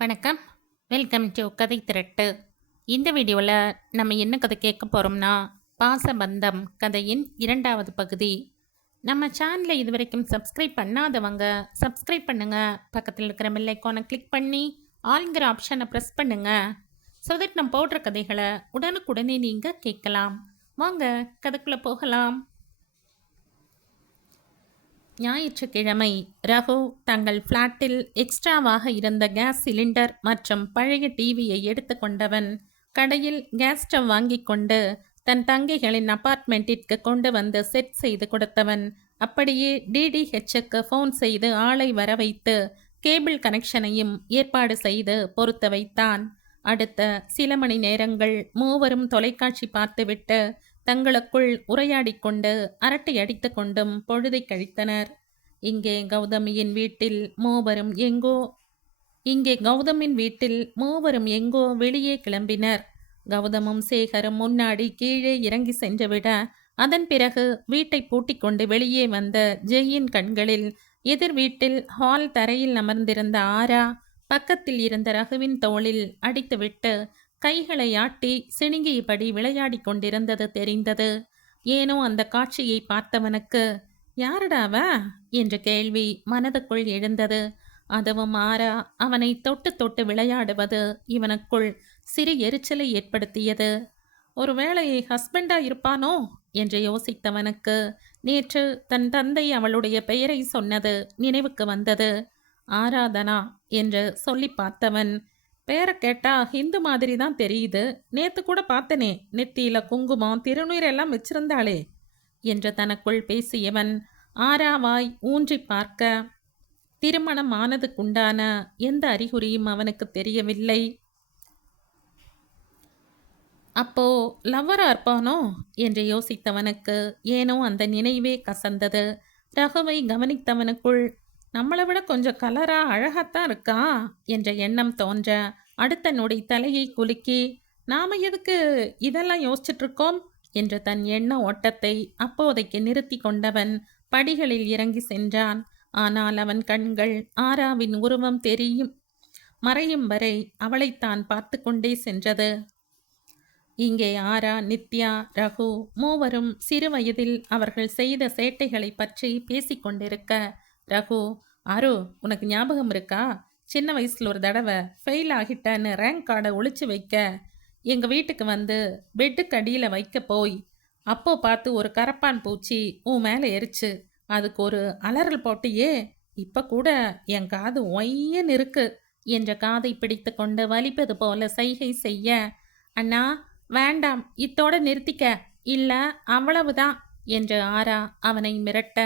வணக்கம். Welcome to கதை திரட்டு. இந்த வீடியோவில் நம்ம என்ன கதை கேட்க போகிறோம்னா, பாசபந்தம் கதையின் 2வது பகுதி. நம்ம சேனலை இதுவரைக்கும் சப்ஸ்கிரைப் பண்ணாதவங்க சப்ஸ்கிரைப் பண்ணுங்க. பக்கத்தில் இருக்கிற பெல் ஐக்கானை கிளிக் பண்ணி ஆல்ங்கிற ஆப்ஷனை ப்ரெஸ் பண்ணுங்க. ஸோ தட் நம்ம போடுற கதைகளை உடனுக்குடனே நீங்கள் கேட்கலாம். வாங்க கதைக்குள்ளே போகலாம். ஞாயிற்றுக்கிழமை ரகு தங்கள் ஃப்ளாட்டில் எக்ஸ்ட்ராவாக இருந்த கேஸ் சிலிண்டர் மற்றும் பழைய டிவியை எடுத்துக்கொண்டவன் கடையில் கேஸ் ஸ்டவ் வாங்கி கொண்டு தன் தங்கைகளின் அபார்ட்மெண்ட்டிற்கு கொண்டு வந்து செட் செய்து கொடுத்தவன் அப்படியே டிடிஹெச்சுக்கு ஃபோன் செய்து ஆளை வர வைத்து கேபிள் கனெக்ஷனையும் ஏற்பாடு செய்து பொறுத்து வைத்தான். அடுத்த சில மணி நேரங்கள் மூவரும் தொலைக்காட்சி பார்த்துவிட்டு தங்களுக்குள் உரையாடி கொண்டு அரட்டை அடித்து கொண்டும் பொழுதை கழித்தனர். இங்கே கௌதமியின் வீட்டில் மூவரும் எங்கோ வெளியே கிளம்பினர். கௌதமும் சேகரும் முன்னாடி கீழே இறங்கி சென்றுவிட அதன் பிறகு வீட்டை பூட்டிக் கொண்டு வெளியே வந்த ஜெயின் கண்களில் எதிர் வீட்டில் ஹால் தரையில் அமர்ந்திருந்த ஆரா பக்கத்தில் இருந்த ரகுவின் தோளில் அடித்துவிட்டு கைகளை ஆட்டி சிணுங்கியபடி விளையாடி கொண்டிருந்தது தெரிந்தது. ஏனோ அந்த காட்சியை பார்த்தவனுக்கு யாரடாவ என்ற கேள்வி மனதுக்குள் எழுந்தது. அதுவும் ஆரா அவனை தொட்டு தொட்டு விளையாடுவது இவனுக்குள் சிறு எரிச்சலை ஏற்படுத்தியது. ஒருவேளை ஹஸ்பண்டா இருப்பானோ என்று யோசித்தவனுக்கு நேற்று தன் தந்தை அவளுடைய பெயரை சொன்னது நினைவுக்கு வந்தது. ஆராதனா என்று சொல்லி பார்த்தவன், பேரை கேட்டா ஹிந்து மாதிரி தான் தெரியுது, நேத்து கூட பார்த்தனே, நெத்தியில குங்குமம் திருநீரெல்லாம் வச்சிருந்தாளே என்று தனக்குள் பேசியவன் ஆராவாய் ஊன்றி பார்க்க திருமணம் ஆனதுக்குண்டான எந்த அறிகுறியும் அவனுக்கு தெரியவில்லை. அப்போ லவ்வரா இருப்பானோ என்று யோசித்தவனுக்கு ஏனோ அந்த நினைவே கசந்தது. ரகுவை கவனித்தவனுக்குள் நம்மளை விட கொஞ்சம் கலரா அழகாத்தான் இருக்கா என்ற எண்ணம் தோன்ற அடுத்த நொடி தலையை குலுக்கி நாம எதுக்கு இதெல்லாம் யோசிச்சுட்டு இருக்கோம் என்று தன் எண்ண ஓட்டத்தை அப்போதைக்கு நிறுத்தி கொண்டவன் படிகளில் இறங்கி சென்றான். ஆனால் அவன் கண்கள் ஆராவின் உருவம் மறையும் வரை அவளைத்தான் பார்த்து கொண்டே சென்றது. இங்கே ஆரா, நித்யா, ரகு மூவரும் சிறு வயதில் அவர்கள் செய்த சேட்டைகளை பற்றி பேசிக்கொண்டிருக்க ரகு, அரு உனக்கு ஞாபகம் இருக்கா, சின்ன வயசில் ஒரு தடவை ஃபெயில் ஆகிட்டேன்னு ரேங்க் கார்டை ஒழிச்சு வைக்க எங்கள் வீட்டுக்கு வந்து பெட்டுக்கு அடியில் வைக்க போய் அப்போ பார்த்து ஒரு கரப்பான் பூச்சி உன் மேலே எரிச்சு அதுக்கு ஒரு அலறல் போட்டியே, இப்போ கூட என் காது ஒய்யன்னு இருக்கு என்ற காதை பிடித்து கொண்டு வலிப்பது போல சைகை செய்ய, அண்ணா வேண்டாம் இத்தோட நிறுத்திக்க, இல்லை அவ்வளவுதான் என்று ஆரா அவனை மிரட்ட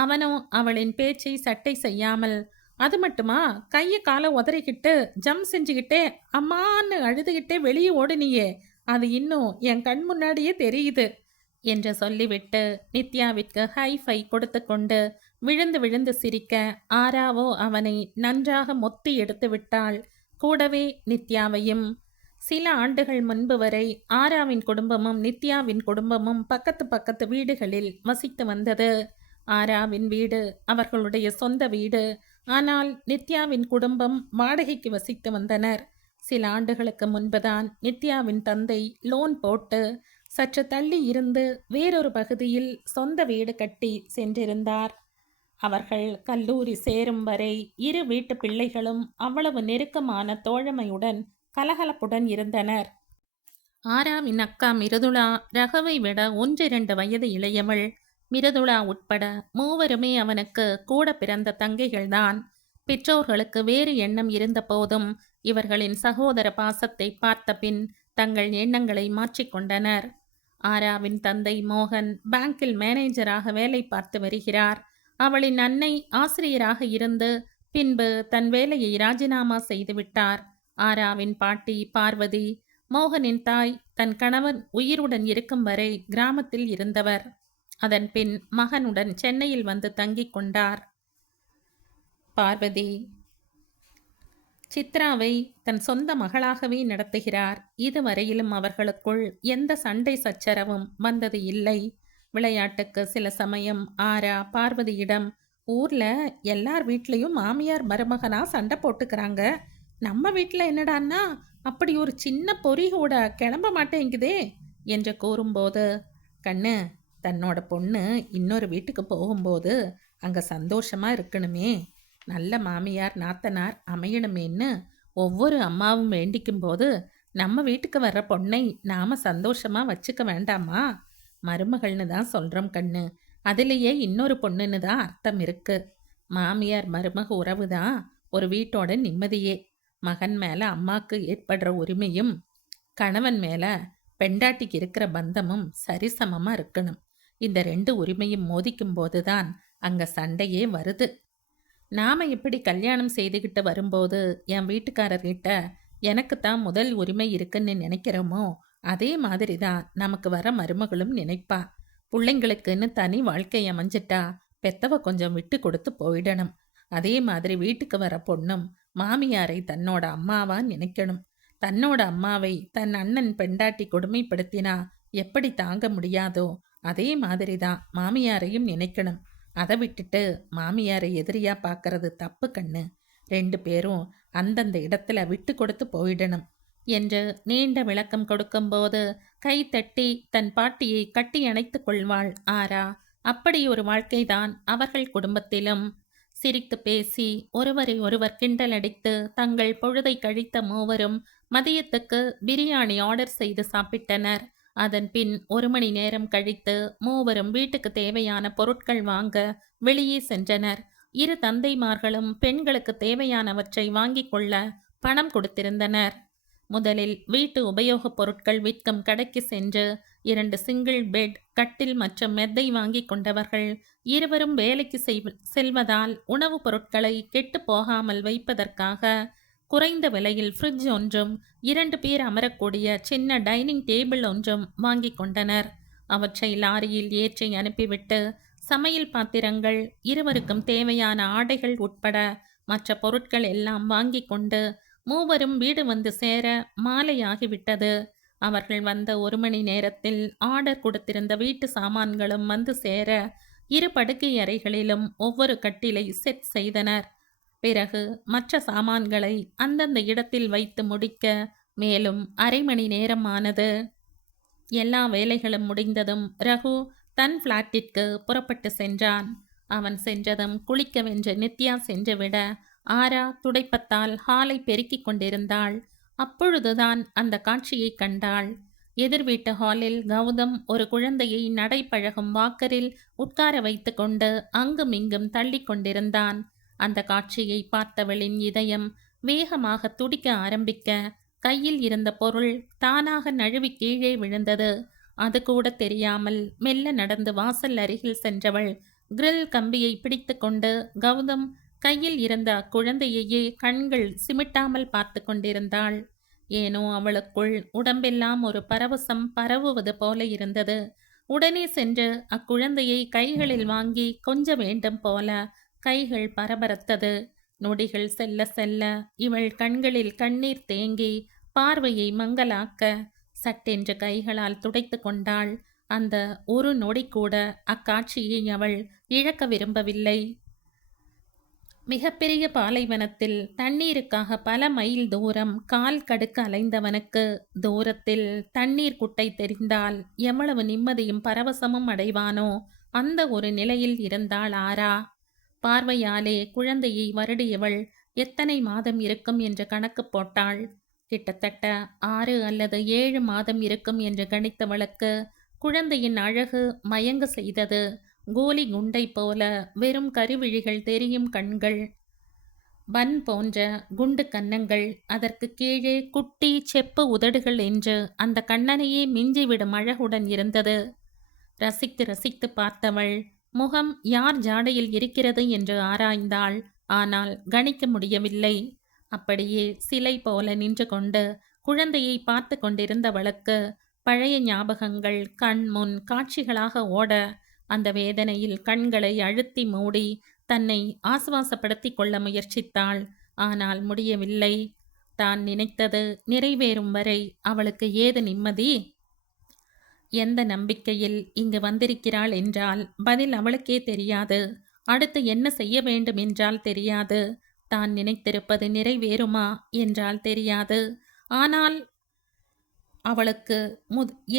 அவனோ அவளின் பேச்சை சட்டை செய்யாமல், அது மட்டுமா கையை காலை உதறிக்கிட்டு ஜம் செஞ்சுக்கிட்டே அம்மான்னு அழுதுகிட்டே வெளியே ஓடுனியே, அது இன்னும் என் கண் முன்னாடியே தெரியுது என்று சொல்லிவிட்டு நித்யாவிற்கு ஹைஃபை கொடுத்து கொண்டு விழுந்து விழுந்து சிரிக்க ஆராவோ அவனை நன்றாக மொத்தி எடுத்து விட்டாள், கூடவே நித்யாவையும். சில ஆண்டுகள் முன்பு வரை ஆராவின் குடும்பமும் நித்யாவின் குடும்பமும் பக்கத்து பக்கத்து வீடுகளில் வசித்து வந்தது. ஆராவின் வீடு அவர்களுடைய சொந்த வீடு. ஆனால் நித்யாவின் குடும்பம் வாடகைக்கு வசித்து வந்தனர். சில ஆண்டுகளுக்கு முன்புதான் நித்யாவின் தந்தை லோன் போட்டு சற்று தள்ளி இருந்து வேறொரு பகுதியில் சொந்த வீடு கட்டி சென்றிருந்தார். அவர்கள் கல்லூரி சேரும் வரை இரு வீட்டு பிள்ளைகளும் அவ்வளவு நெருக்கமான தோழமையுடன் கலகலப்புடன் இருந்தனர். ஆராவின் அக்கா மிருதுளா ரகுவை விட 1-2 வயது இளையவள். மிருதுளா உட்பட மூவருமே அவனுக்கு கூட பிறந்த தங்கைகள்தான். பெற்றோர்களுக்கு வேறு எண்ணம் இருந்த போதும் இவர்களின் சகோதர பாசத்தை பார்த்த பின் தங்கள் எண்ணங்களை மாற்றிக்கொண்டனர். ஆராவின் தந்தை மோகன் பேங்கில் மேனேஜராக வேலை பார்த்து வருகிறார். அவளின் அன்னை ஆசிரியராக இருந்து பின்பு தன் வேலையை ராஜினாமா செய்துவிட்டார். ஆராவின் பாட்டி பார்வதி, மோகனின் தாய், தன் கணவன் உயிருடன் இருக்கும் வரை கிராமத்தில் இருந்தவர். அதன் பின் மகனுடன் சென்னையில் வந்து தங்கிக் கொண்டார். பார்வதி சித்ராவை தன் சொந்த மகளாகவே நடத்துகிறார். இதுவரையிலும் அவர்களுக்குள் எந்த சண்டை சச்சரவும் வந்தது இல்லை. விளையாட்டுக்கு சில சமயம் ஆரா பார்வதியிடம், ஊர்ல எல்லார் வீட்லேயும் மாமியார் மருமகனா சண்டை போட்டுக்கிறாங்க, நம்ம வீட்டில் என்னடான்னா அப்படி ஒரு சின்ன பொறி கூட கிளம்ப மாட்டேங்குதே என்று கூறும்போது, கண்ணு, தன்னோட பொண்ணு இன்னொரு வீட்டுக்கு போகும்போது அங்கே சந்தோஷமா இருக்கணுமே, நல்ல மாமியார் நாத்தனார் அமையணுமேன்னு ஒவ்வொரு அம்மாவும் வேண்டிக்கும் போது நம்ம வீட்டுக்கு வர்ற பொண்ணை நாம சந்தோஷமா வச்சுக்க வேண்டாமா? மருமகள்னு தான் சொல்றோம் கண்ணு. அதிலேயே இன்னொரு பொண்ணுன்னு தான் அர்த்தம் இருக்கு. மாமியார் மருமக உறவு தான் ஒரு வீட்டோட நிம்மதியே. மகன் மேல அம்மாக்கு ஏற்படுற உரிமையும் கணவன் மேல பெண்டாட்டிக்கு இருக்கிற பந்தமும் சரிசமமா இருக்கணும். இந்த ரெண்டு உரிமையும் மோதிக்கும் போதுதான் அங்க சண்டையே வருது. நாம எப்படி கல்யாணம் செய்துகிட்டு வரும்போது என் வீட்டுக்காரர்கிட்ட எனக்கு தான் முதல் உரிமை இருக்குன்னு நினைக்கிறோமோ, அதே மாதிரி தான் நமக்கு வர மருமகளும் நினைப்பா. பிள்ளைங்களுக்குன்னு தனி வாழ்க்கை அமைஞ்சிட்டா பெத்தவ கொஞ்சம் விட்டு கொடுத்து போயிடணும். அதே மாதிரி வீட்டுக்கு வர பொண்ணும் மாமியாரை தன்னோட அம்மாவா நினைக்கணும். தன்னோட அம்மாவை தன் அண்ணன் பெண்டாட்டி கொடுமைப்படுத்தினா எப்படி தாங்க முடியாதோ அதே மாதிரி தான் மாமியாரையும் நினைக்கணும். அதை விட்டுட்டு மாமியாரை எதிரியா பார்க்கறது தப்பு கண்ணு. ரெண்டு பேரும் அந்தந்த இடத்துல விட்டு கொடுத்து போயிடணும் என்று நீண்ட விளக்கம் கொடுக்கும்போது கை தட்டி தன் பாட்டியை கட்டி அணைத்துக் கொள்வாள் ஆரா. அப்படி ஒரு வாழ்க்கைதான் அவர்கள் குடும்பத்திலும். சிரித்து பேசி ஒருவரை ஒருவர் கிண்டலடித்து தங்கள் பொழுதை கழித்த மூவரும் மதியத்துக்கு பிரியாணி ஆர்டர் செய்து சாப்பிட்டனர். அதன் பின் 1 மணி நேரம் கழித்து மூவரும் வீட்டுக்கு தேவையான பொருட்கள் வாங்க வெளியே சென்றனர். இரு தந்தைமார்களும் பெண்களுக்கு தேவையானவற்றை வாங்கிக் கொள்ள பணம் கொடுத்திருந்தனர். முதலில் வீட்டு உபயோகப் பொருட்கள் விற்கும் கடைக்கு சென்று 2 சிங்கிள் பெட், கட்டில் மற்றும் மெத்தை வாங்கி கொண்டவர்கள். இருவரும் வேலைக்கு செல்வதால் உணவுப் பொருட்களை கெட்டு போகாமல் வைப்பதற்காக குறைந்த விலையில் ஃப்ரிட்ஜ் ஒன்றும் 2 பேர் அமரக்கூடிய சின்ன டைனிங் டேபிள் ஒன்றும் வாங்கி கொண்டனர். அவற்றை லாரியில் ஏற்றி அனுப்பிவிட்டு சமையல் பாத்திரங்கள், இருவருக்கும் தேவையான ஆடைகள் உட்பட மற்ற பொருட்கள் எல்லாம் வாங்கி கொண்டு மூவரும் வீடு வந்து சேர மாலையாகிவிட்டது. அவர்கள் வந்த 1 மணி நேரத்தில் ஆர்டர் கொடுத்திருந்த வீட்டு சாமான்களும் வந்து சேர இரு படுக்கை அறைகளிலும் ஒவ்வொரு கட்டிலை செட் செய்தனர். பிறகு மற்ற சாமான்களை அந்தந்த இடத்தில் வைத்து முடிக்க மேலும் 1/2 மணி நேரம் ஆனது. எல்லா வேலைகளும் முடிந்ததும் ரகு தன் பிளாட்டிற்கு புறப்பட்டு சென்றான். அவன் சென்றதும் குளிக்கவென்று நித்யா சென்றுவிட ஆரா துடைப்பத்தால் ஹாலை பெருக்கிக் கொண்டிருந்தாள். அப்பொழுதுதான் அந்த காட்சியை கண்டாள். எதிர் வீட்டு ஹாலில் கௌதம் ஒரு குழந்தையை நடைப்பழகும் வாக்கரில் உட்கார வைத்து கொண்டு அங்கும் இங்கும் தள்ளி கொண்டிருந்தான். அந்த காட்சியை பார்த்தவளின் இதயம் வேகமாக துடிக்க ஆரம்பிக்க கையில் இருந்த பொருள் தானாக நழுவி கீழே விழுந்தது. அது கூட தெரியாமல் மெல்ல நடந்து வாசல் அருகில் சென்றவள் கிரில் கம்பியை பிடித்து கொண்டு கௌதம் கையில் இருந்த அக்குழந்தையையே கண்கள் சிமிட்டாமல் பார்த்து கொண்டிருந்தாள். ஏனோ அவளுக்குள் உடம்பெல்லாம் ஒரு பரவசம் பரவுவது போல இருந்தது. உடனே சென்று அக்குழந்தையை கைகளில் வாங்கி கொஞ்ச வேண்டும் போல கைகள் பரபரத்தது. நொடிகள் செல்ல செல்ல இவள் கண்களில் கண்ணீர் தேங்கி பார்வையை மங்கலாக்க சட்டென்று கைகளால் துடைத்து கொண்டாள். அந்த ஒரு நொடி கூட அக்காட்சியை அவள் இழக்க விரும்பவில்லை. மிகப்பெரிய பாலைவனத்தில் தண்ணீருக்காக பல மைல் தூரம் கால் கடுக்க அலைந்தவனுக்கு தூரத்தில் தண்ணீர் குட்டை தெரிந்தால் எவ்வளவு நிம்மதியும் பரவசமும் அடைவானோ அந்த ஒரு நிலையில் இருந்தாள் ஆரா. பார்வையாலே குழந்தையை வருடியவள் எத்தனை மாதம் இருக்கும் என்று கணக்கு போட்டாள். கிட்டத்தட்ட 6 அல்லது 7 மாதம் இருக்கும் என்று கணித்தவளுக்கு குழந்தையின் அழகு மயங்க செய்தது. கோலி குண்டை போல வெறும் கருவிழிகள் தெரியும் கண்கள், பன் போன்ற குண்டு கன்னங்கள், அதற்கு கீழே குட்டி செப்பு உதடுகள் என்று அந்த கண்ணனையே மிஞ்சிவிடும் அழகுடன் இருந்தது. ரசித்து ரசித்து பார்த்தவள் முகம் யார் ஜாடையில் இருக்கிறது என்று ஆராய்ந்தாள். ஆனால் கணிக்க முடியவில்லை. அப்படியே சிலை போல நின்று கொண்டு குழந்தையை பார்த்து கொண்டிருந்தவளுக்கு பழைய ஞாபகங்கள் கண் முன் காட்சிகளாக ஓட அந்த வேதனையில் கண்களை அழுத்தி மூடி தன்னை ஆசுவாசப்படுத்தி கொள்ள முயற்சித்தாள். ஆனால் முடியவில்லை. தான் நினைத்தது நிறைவேறும் வரை அவளுக்கு ஏது நிம்மதி? எந்த நம்பிக்கையில் இங்கு வந்திருக்கிறாள் என்றால் பதில் அவளுக்கே தெரியாது. அடுத்து என்ன செய்ய வேண்டும் என்றால் தெரியாது. தான் நினைத்திருப்பது நிறைவேறுமா என்றால் தெரியாது. ஆனால் அவளுக்கு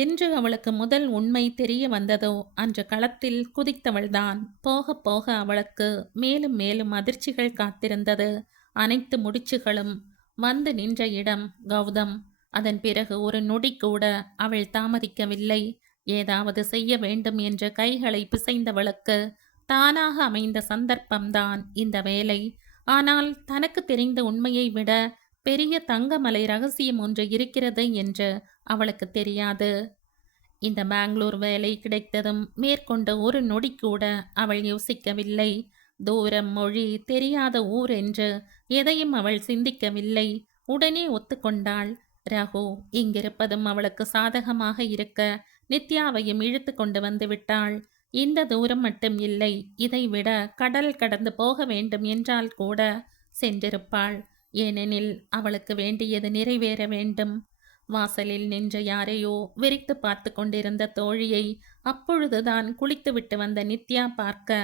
என்று அவளுக்கு முதல் உண்மை தெரிய வந்ததோ அன்று களத்தில் குதித்தவள்தான். போக போக அவளுக்கு மேலும் மேலும் அதிர்ச்சிகள் காத்திருந்தது. அனைத்து முடிச்சுகளும் வந்து நின்ற இடம் கௌதம். அதன் பிறகு ஒரு நொடி கூட அவள் தாமதிக்கவில்லை. ஏதாவது செய்ய வேண்டும் என்று கைகளை பிசைந்தவளுக்கு தானாக அமைந்த சந்தர்ப்பம்தான் இந்த வேலை. ஆனால் தனக்கு தெரிந்த உண்மையை விட பெரிய தங்கமலை ரகசியம் ஒன்று இருக்கிறது என்று அவளுக்கு தெரியாது. இந்த பெங்களூர் வேலை கிடைத்ததும் மேற்கொண்ட ஒரு நொடி கூட அவள் யோசிக்கவில்லை. தூரம், மொழி, தெரியாத ஊர் என்று எதையும் அவள் சிந்திக்கவில்லை. உடனே ஒத்துக்கொண்டாள். ரகு இங்கிருப்பதும் அவளுக்கு சாதகமாக இருக்க நித்யாவையும் இழுத்து கொண்டு வந்து விட்டாள். இந்த தூரம் மட்டும் இல்லை, இதைவிட கடல் கடந்து போக வேண்டும் என்றால் கூட சென்றிருப்பாள். ஏனெனில் அவளுக்கு வேண்டியது நிறைவேற வேண்டும். வாசலில் நின்ற யாரையோ வெறித்து பார்த்து கொண்டிருந்த தோழியை அப்பொழுதுதான் குளித்துவிட்டு வந்த நித்யா பார்க்க,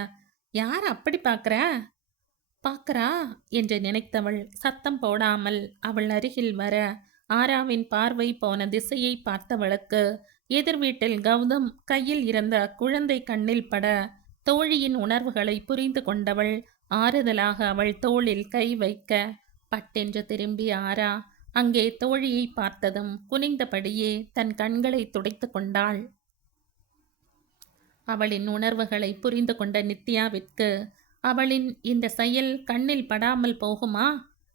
யார் அப்படி பார்க்கறா என்று நினைத்தவள் சத்தம் போடாமல் அவள் அருகில் வர, ஆராவின் பார்வை போன திசையை பார்த்தவளுக்கு எதிர் வீட்டில் கௌதம் கையில் இருந்த குழந்தை கண்ணில் பட தோழியின் உணர்வுகளை புரிந்து கொண்டவள் ஆறுதலாக அவள் தோளில் கை வைக்க, பட்டென்று திரும்பிய ஆரா அங்கே தோழியை பார்த்ததும் குனிந்தபடியே தன் கண்களை துடைத்து கொண்டாள். அவளின் உணர்வுகளை புரிந்து கொண்ட நித்யாவிற்கு அவளின் இந்த செயல் கண்ணில் படாமல் போகுமா?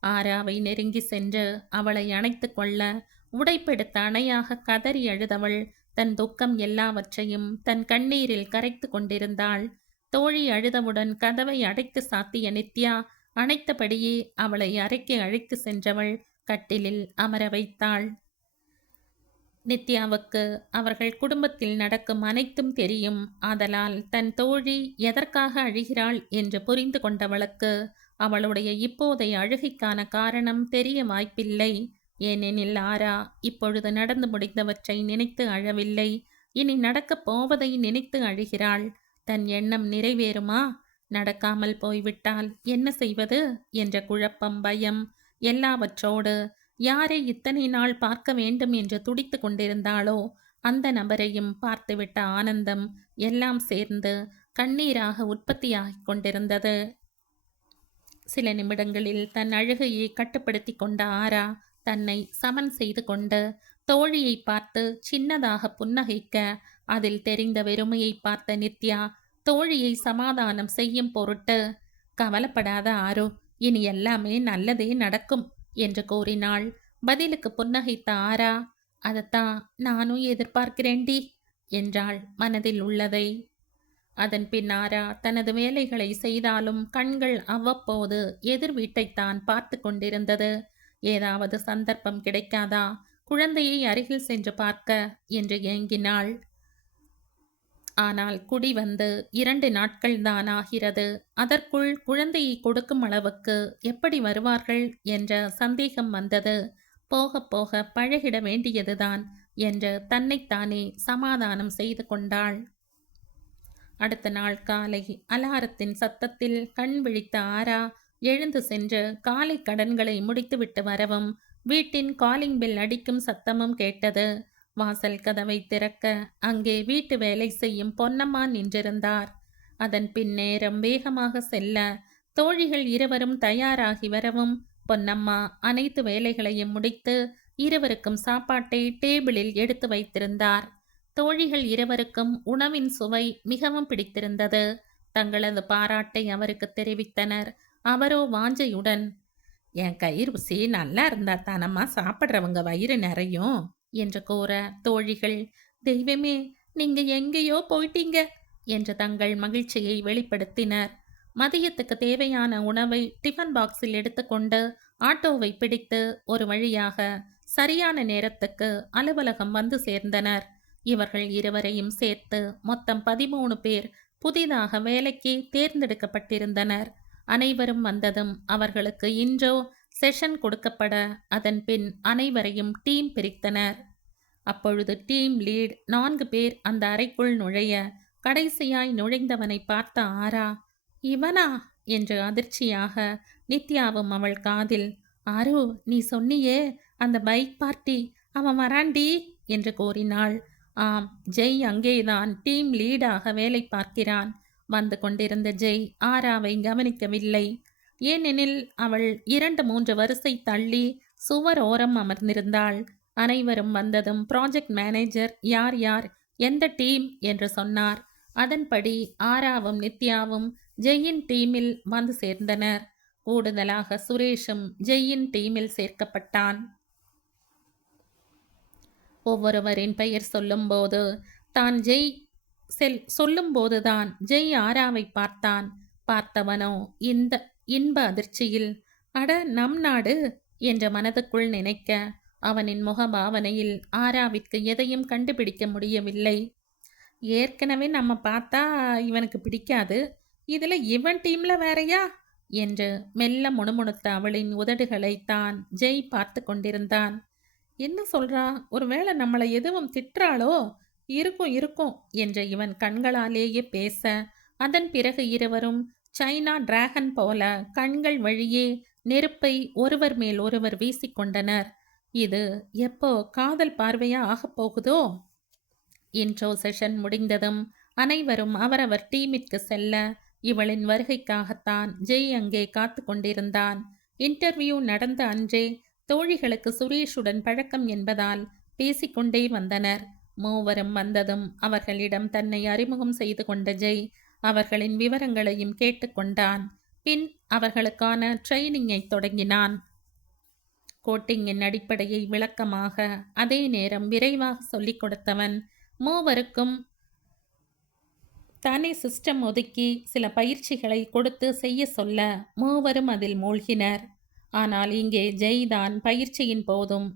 ஆராவை நெருங்கி சென்று அவளை அணைத்து கொள்ள உடைப்பெடுத்த அணையாக கதறி அழுதவள் தன் துக்கம் எல்லாவற்றையும் தன் கண்ணீரில் கரைத்து கொண்டிருந்தாள். தோழி அழுதவுடன் கதவை அடைத்து சாத்திய நித்யா அணைத்தபடியே அவளை அறைக்கு அழைத்து சென்றவள் கட்டிலில் அமர வைத்தாள். நித்யாவுக்கு அவர்கள் குடும்பத்தில் நடக்கும் அனைத்தும் தெரியும். ஆதலால் தன் தோழி எதற்காக அழுகிறாள் என்று புரிந்து கொண்டவளுக்கு அவளுடைய இப்போதைய அழுகைக்கான காரணம் தெரிய வாய்ப்பில்லை. ஏனெனில் ஆரா இப்பொழுது நடந்து முடிந்தவற்றை நினைத்து அழவில்லை, இனி நடக்கப் போவதை நினைத்து அழுகிறாள். தன் எண்ணம் நிறைவேறுமா? நடக்காமல் போய்விட்டால் என்ன செய்வது என்ற குழப்பம், பயம் எல்லாவற்றோடு யாரை இத்தனை நாள் பார்க்க வேண்டும் என்று துடித்து கொண்டிருந்தாளோ அந்த நபரையும் பார்த்துவிட்ட ஆனந்தம் எல்லாம் சேர்ந்து கண்ணீராக உற்பத்தியாகிக் கொண்டிருந்தது. சில நிமிடங்களில் தன் அழுகையை கட்டுப்படுத்தி கொண்ட ஆரா தன்னை சமன் செய்து கொண்டு தோழியை பார்த்து சின்னதாக புன்னகைக்க, அதில் தெரிந்த வெறுமையை பார்த்த நித்யா தோழியை சமாதானம் செய்யும் பொருட்டு, கவலைப்படாத ஆரோ, இனி எல்லாமே நல்லதே நடக்கும் என்று கூறினாள். பதிலுக்கு புன்னகைத்த ஆரா, அதைத்தான் நானும் எதிர்பார்க்கிறேன்டி என்றாள் மனதில் உள்ளதை. அதன் பின் ஆரா தனது வேலைகளை செய்தாலும் கண்கள் அவ்வப்போது எதிர் வீட்டைத்தான் பார்த்து கொண்டிருந்தது. ஏதாவது சந்தர்ப்பம் கிடைக்காதா குழந்தையை அருகில் சென்று பார்க்க என்று ஏங்கினாள். ஆனால் குடி வந்து 2 நாட்கள் தான் ஆகிறது. அதற்குள் குழந்தையை கொடுக்கும் அளவுக்கு எப்படி வருவார்கள் என்ற சந்தேகம் வந்தது. போக போக பழகிட வேண்டியதுதான் என்று தன்னைத்தானே சமாதானம் செய்து கொண்டாள். அடுத்த நாள் காலை அலாரத்தின் சத்தத்தில் கண் விழித்த ஆரா எழுந்து சென்று காலை கடன்களை முடித்துவிட்டு வரவும் வீட்டின் காலிங் பெல் அடிக்கும் சத்தமும் கேட்டது. வாசல் கதவை திறக்க அங்கே வீட்டு வேலை செய்யும் பொன்னம்மா நின்றிருந்தார். அதன் பின் நேரம் வேகமாக செல்ல தோழிகள் இருவரும் தயாராகி வரவும் பொன்னம்மா அனைத்து வேலைகளையும் முடித்து இருவருக்கும் சாப்பாட்டை டேபிளில் எடுத்து வைத்திருந்தார். தோழிகள் இருவருக்கும் உணவின் சுவை மிகவும் பிடித்திருந்தது. தங்களது பாராட்டை அவருக்கு தெரிவித்தனர். அவரோ வாஞ்சையுடன், என் கை ருசி நல்லா இருந்தா தானம்மா சாப்பிட்றவங்க வயிறு நிறையும் என்று கூற, தோழிகள், தெய்வமே, நீங்க எங்கேயோ போயிட்டீங்க என்று தங்கள் மகிழ்ச்சியை வெளிப்படுத்தினர். மதியத்துக்கு தேவையான உணவை டிஃபன் பாக்ஸில் எடுத்துக்கொண்டு ஆட்டோவை பிடித்து ஒரு வழியாக சரியான நேரத்துக்கு அலுவலகம் வந்து சேர்ந்தனர். இவர்கள் இருவரையும் சேர்த்து மொத்தம் 13 பேர் புதிதாக வேலைக்கு தேர்ந்தெடுக்கப்பட்டிருந்தனர். அனைவரும் வந்ததும் அவர்களுக்கு இன்றோ செஷன் கொடுக்கப்பட அதன் பின் அனைவரையும் டீம் பிரித்தனர். அப்பொழுது டீம் லீட் 4 பேர் அந்த அறைக்குள் நுழைய கடைசியாய் நுழைந்தவனை பார்த்த ஆரா, இவனா என்று அதிர்ச்சியாக நித்யாவும் அவள் காதில், ஆரு, நீ சொன்னியே அந்த பைக் பார்ட்டி, அவன் வராண்டி என்று கூறினாள். ஆம், ஜெய் அங்கேதான் டீம் லீடாக வேலை பார்க்கிறான். வந்து கொண்டிருந்த ஜெய் ஆராவை கவனிக்கவில்லை. ஏனெனில் அவள் 2-3 வரிசை தள்ளி சுவர் ஓரம் அமர்ந்திருந்தாள். அனைவரும் வந்ததும் ப்ராஜெக்ட் மேனேஜர் யார் யார் எந்த டீம் என்று சொன்னார். அதன்படி ஆராவும் நித்யாவும் ஜெயின் டீமில் வந்து சேர்ந்தனர். கூடுதலாக சுரேஷும் ஜெயின் டீமில் சேர்க்கப்பட்டான். ஒவ்வொருவரின் பெயர் சொல்லும்போது தான் ஜெய் சொல்லும்போதுதான் ஜெய் ஆராவை பார்த்தான். பார்த்தவனோ இந்த இன்ப அதிர்ச்சியில், அட நம் நாடு என்ற மனதுக்குள் நினைக்க, அவனின் முகபாவனையில் ஆராவிற்கு எதையும் கண்டுபிடிக்க முடியவில்லை. ஏற்கனவே நம்ம பார்த்தா இவனுக்கு பிடிக்காது, இதில் இவன் டீம்ல வேறையா என்று மெல்ல முணுமுணுத்த அவளின் உதடுகளை தான் ஜெய் பார்த்து கொண்டிருந்தான். என்ன சொல்றா, ஒருவேளை நம்மளை எதுவும் திட்டுறாளோ? இருக்கும் இருக்கும் என்ற இவன் கண்களாலேயே பேச, அதன் பிறகு இருவரும் சைனா டிராகன் போல கண்கள் வழியே நெருப்பை ஒருவர் மேல் ஒருவர் வீசிக்கொண்டனர். இது எப்போ காதல் பார்வையா ஆகப் போகுதோ? இன்ட்ரோ செஷன் முடிந்ததும் அனைவரும் அவரவர் டீமிற்கு செல்ல, இவளின் வருகைக்காகத்தான் ஜெய் அங்கே காத்து கொண்டிருந்தான். இன்டர்வியூ நடந்த அன்றே தோழிகளுக்கு சுரேஷுடன் பழக்கம் என்பதால் பேசிக்கொண்டே வந்தனர். மூவரும் வந்ததும் அவர்களிடம் தன்னை அறிமுகம் செய்து கொண்ட ஜெய் அவர்களின் விவரங்களையும் கேட்டுக்கொண்டான். பின் அவர்களுக்கான ட்ரைனிங்கை தொடங்கினான். கோட்டிங்கின் அடிப்படையை விளக்கமாக அதே நேரம் விரைவாக சொல்லிக் கொடுத்தவன் மூவருக்கும் தானே சிஸ்டம் ஒதுக்கி சில பயிற்சிகளை கொடுத்து செய்ய சொல்ல மூவரும் அதில் மூழ்கினர். ஆனால் இங்கே ஜெய்தான் பயிற்சியின் போதும்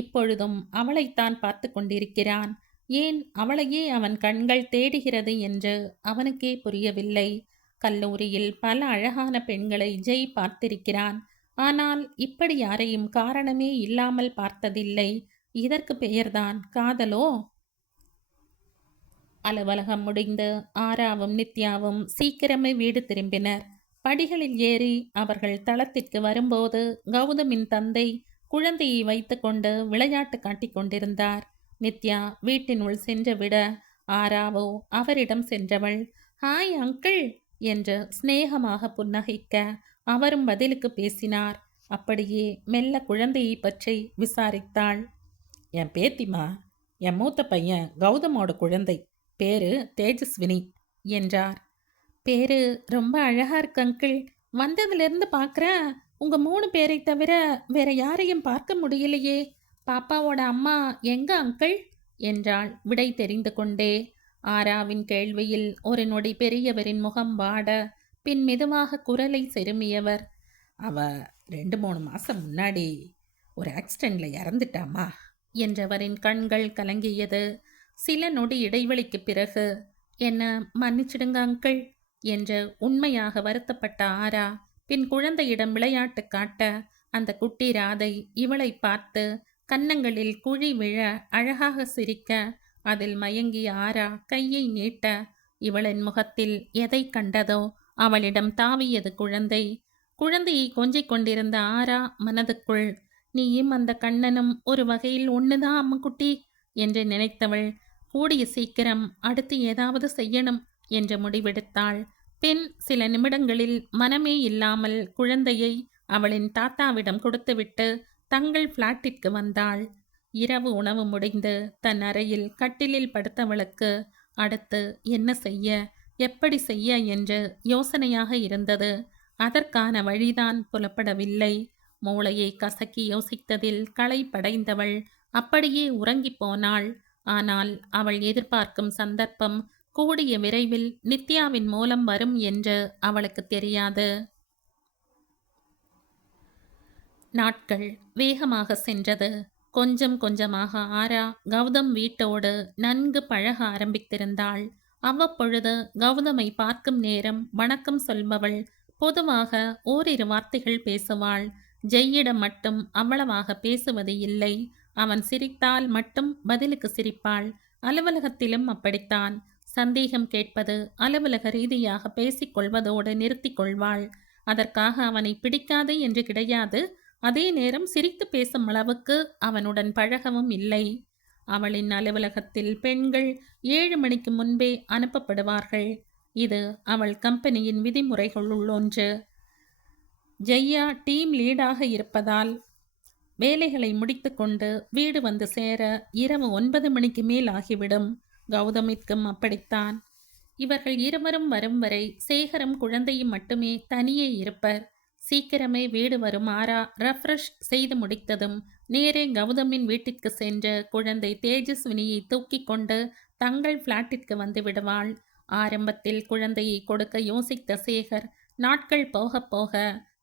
இப்பொழுதும் அவளைத்தான் பார்த்து கொண்டிருக்கிறான். ஏன் அவளையே அவன் கண்கள் தேடுகிறது என்று அவனுக்கே புரியவில்லை. கல்லூரியில் பல அழகான பெண்களை ஜெய் பார்த்திருக்கிறான். ஆனால் இப்படி யாரையும் காரணமே இல்லாமல் பார்த்ததில்லை. இதற்கு பெயர்தான் காதலோ? அலுவலகம் முடிந்து ஆராவும் நித்யாவும் சீக்கிரமே வீடு திரும்பினர். படிகளில் ஏறி அவர்கள் தளத்திற்கு வரும்போது கௌதமின் தந்தை குழந்தையை வைத்து கொண்டு விளையாட்டு காட்டிக் கொண்டிருந்தார். நித்யா வீட்டினுள் சென்று விட ஆராவோ அவரிடம் சென்றவள், ஹாய் அங்கிள் என்று சிநேகமாக புன்னகைக்க அவரும் பதிலுக்கு பேசினார். அப்படியே மெல்ல குழந்தையை பற்றி விசாரித்தாள். என் பேத்திமா, என் மூத்த பையன் கௌதமோட குழந்தை, பேரு தேஜஸ்வினி என்றார். பேரு ரொம்ப அழகா இருக்கு அங்கிள். வந்ததுலேருந்து பார்க்குறேன், உங்கள் 3 பேரை தவிர வேற யாரையும் பார்க்க முடியலையே. பாப்பாவோட அம்மா எங்க அங்கிள் என்றாள் விடை தெரிந்து கொண்டே. ஆராவின் கேள்வியில் ஒரு நொடி பெரியவரின் முகம் வாட, பின் மெதுவாக குரலை செருமியவர், அவ 2-3 மாதம் முன்னாடி ஒரு ஆக்சிடெண்ட்டில் இறந்துட்டாமா என்றவரின் கண்கள் கலங்கியது. சில நொடி இடைவெளிக்கு பிறகு, என்ன மன்னிச்சிடுங்க அங்கிள் என்று உண்மையாக வருத்தப்பட்ட ஆரா பின் குழந்தையிடம் விளையாட்டு காட்ட, அந்த குட்டி ராதை இவளை பார்த்து கன்னங்களில் குழி விழ அழகாக சிரிக்க, அதில் மயங்கிய ஆரா கையை நீட்ட, இவளின் முகத்தில் எதை கண்டதோ அவளிடம் தாவியது குழந்தை. குழந்தையை கொஞ்சிக் கொண்டிருந்த ஆரா மனதுக்குள், நீயும் அந்த கண்ணனும் ஒரு வகையில் ஒண்ணுதான் அம்முக்குட்டி என்று நினைத்தவள் கூடிய சீக்கிரம் அடுத்து ஏதாவது செய்யணும் என்று முடிவெடுத்தாள். பின் சில நிமிடங்களில் மனமே இல்லாமல் குழந்தையை அவளின் தாத்தாவிடம் கொடுத்துவிட்டு தங்கள் பிளாட்டிற்கு வந்தாள். இரவு உணவு முடிந்து தன் அறையில் கட்டிலில் படுத்தவளுக்கு அடுத்து என்ன செய்ய, எப்படி செய்ய என்று யோசனையாக இருந்தது. அதற்கான வழிதான் புலப்படவில்லை. மூளையை கசக்கி யோசித்ததில் களைப்படைந்தவள் அப்படியே உறங்கி போனாள். ஆனால் அவள் எதிர்பார்க்கும் சந்தர்ப்பம் கூடிய விரைவில் நித்யாவின் மூலம் வரும் என்று அவளுக்கு தெரியாது. நாட்கள் வேகமாக சென்றது. கொஞ்சம் கொஞ்சமாக ஆரா கௌதம் வீட்டோடு நன்கு பழக ஆரம்பித்திருந்தாள். அவ்வப்பொழுது கௌதமை பார்க்கும் நேரம் வணக்கம் சொல்பவள். பொதுவாக ஓரிரு வார்த்தைகள் பேசுவாள். ஜெய்யிடம் மட்டும் அவ்வளவாக பேசுவது இல்லை. அவன் சிரித்தால் மட்டும் பதிலுக்கு சிரிப்பாள். அலுவலகத்திலும் அப்படித்தான். சந்தேகம் கேட்பது, அலுவலக ரீதியாக பேசிக்கொள்வதோடு நிறுத்திக் கொள்வாள். அதற்காக அவனை பிடிக்காது என்று கிடையாது. அதே நேரம் சிரித்து பேசும் அளவுக்கு அவனுடன் பழகவும் இல்லை. அவளின் அலுவலகத்தில் பெண்கள் 7 மணிக்கு முன்பே அனுப்பப்படுவார்கள். இது அவள் கம்பெனியின் விதிமுறைகளுள் ஒன்று. ஜெய்யா டீம் லீடாக இருப்பதால் வேலைகளை முடித்துக்கொண்டு வீடு வந்து சேர இரவு 9 மணிக்கு மேல் ஆகிவிடும். கௌதமிற்கும் அப்படித்தான். இவர்கள் இருவரும் வரும் வரை சேகரும் குழந்தையும் மட்டுமே தனியே இருப்பர். சீக்கிரமே வீடு வரும் ஆரா ரெஃப்ரெஷ் செய்து முடித்ததும் நேரே கௌதமின் வீட்டிற்கு சென்று குழந்தை தேஜஸ்வினியை தூக்கி கொண்டு தங்கள் பிளாட்டிற்கு வந்து விடுவாள். ஆரம்பத்தில் குழந்தையை கொடுக்க யோசித்த சேகர் நாட்கள் போக போக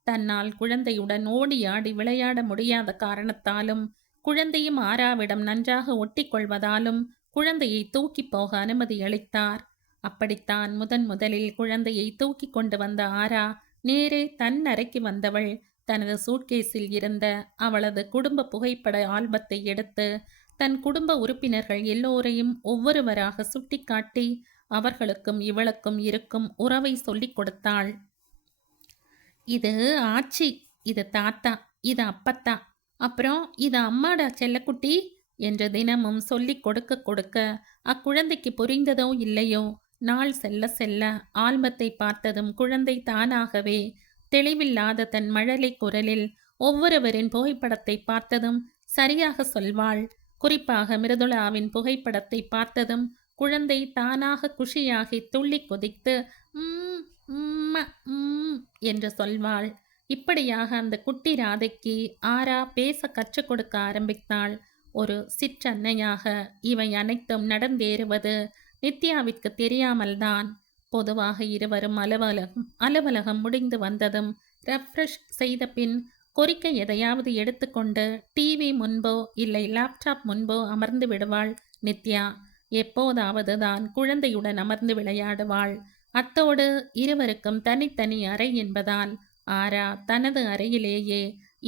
தன்னால் குழந்தையுடன் ஓடி ஆடி விளையாட முடியாத காரணத்தாலும் குழந்தையும் ஆராவிடம் நன்றாக ஒட்டி கொள்வதாலும் குழந்தையை தூக்கி போக அனுமதி அளித்தார். அப்படித்தான் முதலில் குழந்தையை தூக்கி கொண்டு வந்த ஆரா நேரே தன் அறைக்கு வந்தவள் தனது சூட்கேஸில் இருந்த அவளது குடும்ப புகைப்பட ஆல்பத்தை எடுத்து தன் குடும்ப உறுப்பினர்கள் எல்லோரையும் ஒவ்வொருவராக சுட்டிக்காட்டி அவர்களுக்கும் இவளுக்கும் இருக்கும் உறவை சொல்லிக் கொடுத்தாள். இது ஆச்சி, இது தாத்தா, இது அப்பத்தா, அப்புறம் இது அம்மாடா செல்லக்குட்டி என்று தினமும் சொல்லிக் கொடுக்க கொடுக்க அக்குழந்தைக்கு புரிந்ததோ இல்லையோ, நாள் செல்ல செல்ல ஆல்பத்தை பார்த்ததும் குழந்தை தானாகவே தெளிவில்லாத தன் மழலை குரலில் ஒவ்வொருவரின் புகைப்படத்தை பார்த்ததும் சரியாக சொல்வாள். குறிப்பாக மிருதுளாவின் புகைப்படத்தை பார்த்ததும் குழந்தை தானாக குஷியாகி துள்ளி குதித்து என்று சொல்வாள். இப்படியாக அந்த குட்டி ராதைக்கு ஆரா பேச கற்றுக் கொடுக்க ஆரம்பித்தாள். ஒரு சிற்றன்னையாக இவை அனைத்தும் நடந்தேறுவது நித்யாவிற்கு தெரியாமல்தான். பொதுவாக இருவரும் அலுவலகம் முடிந்து வந்ததும் ரெஃப்ரெஷ் செய்த பின் கொறிக்க எதையாவது எடுத்துக்கொண்டு டிவி முன்போ இல்லை லேப்டாப் முன்போ அமர்ந்து விடுவாள் நித்யா. எப்போதாவது தான் குழந்தையுடன் அமர்ந்து விளையாடுவாள். அத்தோடு இருவருக்கும் தனித்தனி அறை என்பதால் ஆரா தனது அறையிலேயே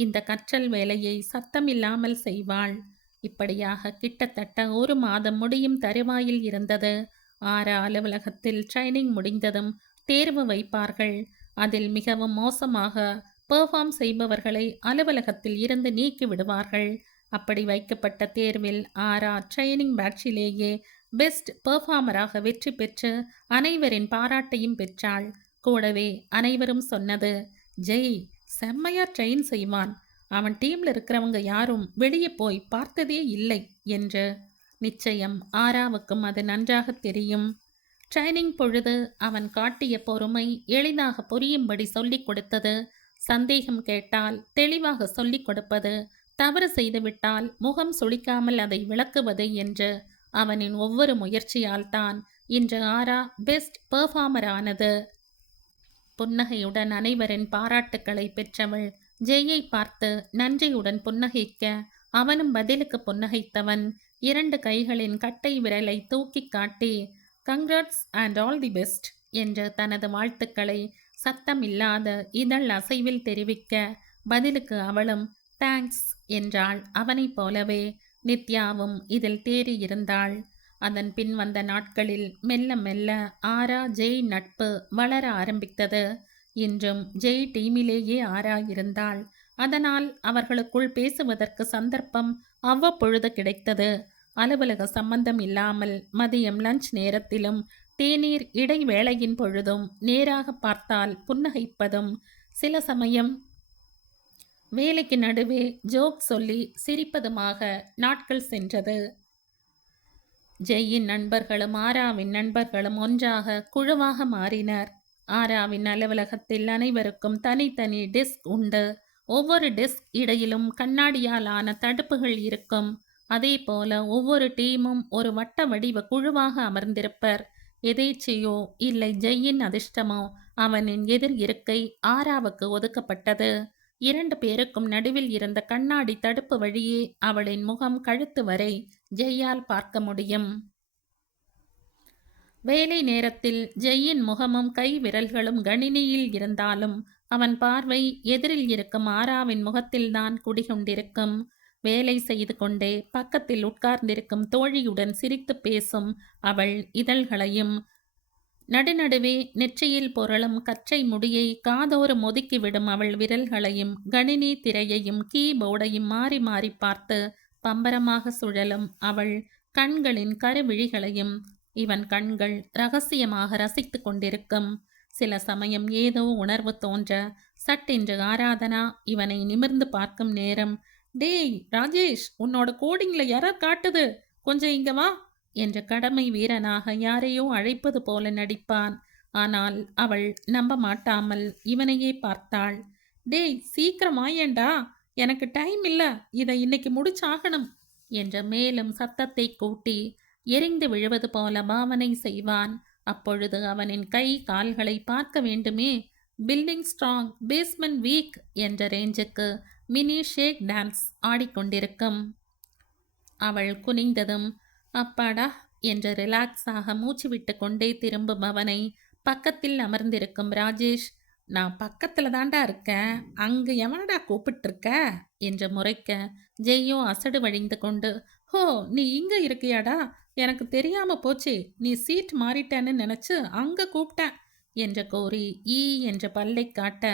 இந்த கற்றல் வேலையை சத்தமில்லாமல் செய்வாள். இப்படியாக கிட்டத்தட்ட 1 மாதம் முடியும் தருவாயில் இருந்தது. ஆரா அலுவலகத்தில் ட்ரைனிங் முடிந்ததும் தேர்வு வைப்பார்கள். அதில் மிகவும் மோசமாக பெர்ஃபார்ம் செய்பவர்களை அலுவலகத்தில் இருந்து நீக்கி விடுவார்கள். அப்படி வைக்கப்பட்ட தேர்வில் ஆரா ட்ரைனிங் பேட்சிலேயே பெஸ்ட் பெர்ஃபார்மராக வெற்றி பெற்று அனைவரின் பாராட்டையும் பெற்றாள். கூடவே அனைவரும் சொன்னது, ஜெய் செம்மையா ட்ரெயின் செய்வான், அவன் டீம்ல இருக்கிறவங்க யாரும் வெளியே போய் பார்த்ததே இல்லை என்று. நிச்சயம் ஆராவுக்கும் அது நன்றாக தெரியும். ட்ரைனிங் பொழுது அவன் காட்டிய பொறுமை எளிதாக புரியும்படி சொல்லிக் கொடுத்தது. சந்தேகம் கேட்டால் தெளிவாக சொல்லிக் கொடுப்பது, தவறு செய்துவிட்டால் முகம் சுளிக்காமல் அதை விளக்குவது என்று அவனின் ஒவ்வொரு முயற்சியால் தான் இன்று ஆரா பெஸ்ட் பெர்ஃபார்மர் ஆனது. புன்னகையுடன் அனைவரின் பாராட்டுக்களை பெற்றவள் ஜெய்யை பார்த்து நன்றியுடன் புன்னகைக்க அவனும் பதிலுக்கு புன்னகைத்தவன் 2 கைகளின் கட்டை விரலை தூக்கி காட்டி congrats and all the best என்று தனது வாழ்த்துக்களை சத்தமில்லாத இதழ் அசைவில் தெரிவிக்க பதிலுக்கு அவளும் தேங்க்ஸ் என்றாள். அவனைப் போலவே நித்யாவும் இதில் தேறியிருந்தாள். அதன் பின் வந்த நாட்களில் மெல்ல மெல்ல ஆரா ஜெய் நட்பு வளர ஆரம்பித்தது. இன்றும் ஜெய் டீமிலேயே ஆரா இருந்தாள். அதனால் அவர்களுக்குள் பேசுவதற்கு சந்தர்ப்பம் அவ்வப்பொழுது கிடைத்தது. அலுவலக சம்பந்தம் இல்லாமல் மதியம் லஞ்ச் நேரத்திலும் தேநீர் இடைவேளையின் பொழுதும் நேராக பார்த்தால் புன்னகைப்பதும், சில சமயம் வேலைக்கு நடுவே ஜோக் சொல்லி சிரிப்பதுமாக நாட்கள் சென்றது. ஜெய்யின் நண்பர்களும் ஆராவின் நண்பர்களும் ஒன்றாக குழுவாக மாறினர். ஆராவின் அலுவலகத்தில் அனைவருக்கும் தனித்தனி டெஸ்க் உண்டு. ஒவ்வொரு டெஸ்க் இடையிலும் கண்ணாடியால் ஆன தடுப்புகள் இருக்கும். அதே போல ஒவ்வொரு டீமும் ஒரு வட்ட வடிவ குழுவாக அமர்ந்திருப்பர். எதேச்சையோ இல்லை ஜெய்யின் அதிர்ஷ்டமோ அவனின் எதிர் இருக்கை ஆராவுக்கு ஒதுக்கப்பட்டது. 2 பேருக்கும் நடுவில் இருந்த கண்ணாடி தடுப்பு வழியே அவளின் முகம் கழுத்து வரை ஜெய்யால் பார்க்க முடியும். வேலை நேரத்தில் ஜெய்யின் முகமும் கை விரல்களும் கணினியில் இருந்தாலும் அவன் பார்வை எதிரில் இருக்கும் ஆராவின் முகத்தில்தான் குடிகொண்டிருக்கும். வேலை செய்து கொண்டே பக்கத்தில் உட்கார்ந்திருக்கும் தோழியுடன் சிரித்து பேசும் அவள் இதழ்களையும், நடுநடுவே நெற்றியில் பொருளும் கற்றை முடியை காதோறும் ஒதுக்கிவிடும் அவள் விரல்களையும், கணினி திரையையும் கீபோர்டையும் மாறி மாறி பார்த்து பம்பரமாக சுழலும் அவள் கண்களின் கருவிழிகளையும் இவன் கண்கள் ரகசியமாக ரசித்து கொண்டிருக்கும். சில சமயம் ஏதோ உணர்வு தோன்ற சட்டென்று ஆராதனா இவனை நிமிர்ந்து பார்க்கும் நேரம், டேய் ராஜேஷ், உன்னோட கோடிங்ல எரர் காட்டுது, கொஞ்சம் இங்க வா என்ற கடமை வீரனாக யாரையோ அழைப்பது போல நடிப்பான். ஆனால் அவள் நம்ப மாட்டாமல் இவனையே பார்த்தாள். டேய் சீக்கிரம் வாயேண்டா, எனக்கு டைம் இல்ல, இதை இன்னைக்கு முடிச்சாகணும் என்ற மேலும் சத்தத்தை கூட்டி எரிந்து விழுவது போல பாவனை செய்வான். அப்பொழுது அவனின் கை கால்களை பார்க்க வேண்டுமே. பில்டிங் ஸ்ட்ராங், பேஸ்மெண்ட் வீக் என்ற ரேஞ்சுக்கு மினி ஷேக் டான்ஸ் ஆடிக்கொண்டிருக்கும். அவள் குனிந்ததும் அப்பாடா என்று ரிலாக்ஸாக மூச்சு விட்டு கொண்டே திரும்பும் அவனை பக்கத்தில் அமர்ந்திருக்கும் ராஜேஷ், நான் பக்கத்துல தாண்டா இருக்கேன், அங்கு எவனடா கூப்பிட்டுருக்க என்று முறைக்க, ஜெய்யோ அசடு வழிந்து கொண்டு, ஹோ நீ இங்க இருக்கியாடா, எனக்கு தெரியாம போச்சு, நீ சீட் மாறிட்டேன்னு நினைச்சு அங்க கூப்பிட்டேன் என்று கூறி ஈ என்ற பல்லை காட்ட,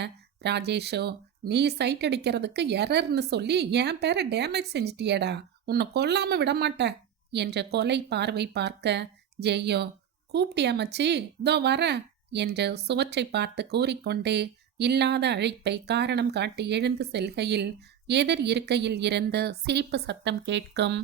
ராஜேஷோ, நீ சைட் அடிக்கிறதுக்கு எரர்னு சொல்லி என் பேரை டேமேஜ் செஞ்சிட்டியடா, உன்னை கொல்லாம விடமாட்டேன் என்ற கொலை பார்வை பார்க்க, ஜெய்யோ, கூப்பிட்டியா மச்சி, இதோ வரேன் என்று சுவற்றை பார்த்து கூறிக்கொண்டே இல்லாத அழைப்பை காரணம் காட்டி எழுந்து செல்கையில் எதிர் இருக்கையில் இருந்து சிரிப்பு சத்தம் கேட்கும்.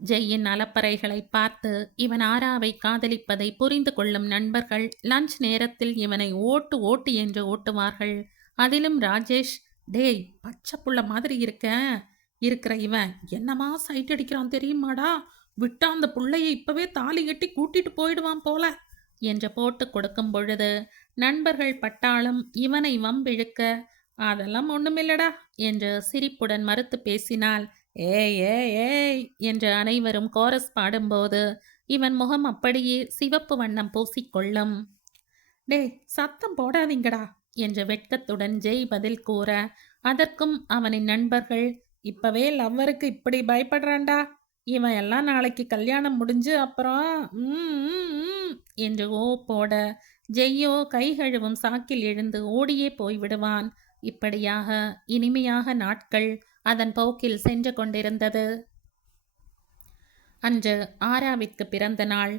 ஜெய்யின் அலப்பறைகளை பார்த்து இவன் ஆராவை காதலிப்பதை புரிந்து கொள்ளும் நண்பர்கள் லஞ்ச் நேரத்தில் இவனை ஓட்டு ஓட்டு என்று ஓட்டுவார்கள். அதிலும் ராஜேஷ், டேய் பச்சை புள்ள மாதிரி இருக்கிற இவன் என்னமா சைட் அடிக்கிறான் தெரியுமாடா, விட்டா அந்த புள்ளையை இப்பவே தாலி கட்டி கூட்டிட்டு போயிடுவான் போல என்று போட்டு கொடுக்கும் பொழுது நண்பர்கள் பட்டாளம் இவனை வம்பிழுக்க, அதெல்லாம் ஒண்ணுமில்லடா என்று சிரிப்புடன் மறுத்து பேசினால், ஏய் ஏய் ஏய் என்று அனைவரும் கோரஸ் பாடும்போது இவன் முகம் அப்படியே சிவப்பு வண்ணம் பூசிக்கொள்ளும். டேய் சத்தம் போடாதீங்கடா என்று வெட்கத்துடன் ஜெய் பதில் கூற, அதற்கும் அவனின் நண்பர்கள், இப்பவே லவ்வருக்கு இப்படி பயப்படுறான்டா, இவன் எல்லாம் நாளைக்கு கல்யாணம் முடிஞ்சு அப்புறம் என்று ஓ போட, ஜெய்யோ கை கழுவும் சாக்கில் எழுந்து ஓடியே போய்விடுவான். இப்படியாக இனிமையாக நாட்கள் அதன் போக்கில் சென்று கொண்டிருந்தது. அன்று ஆராவிற்கு பிறந்த நாள்.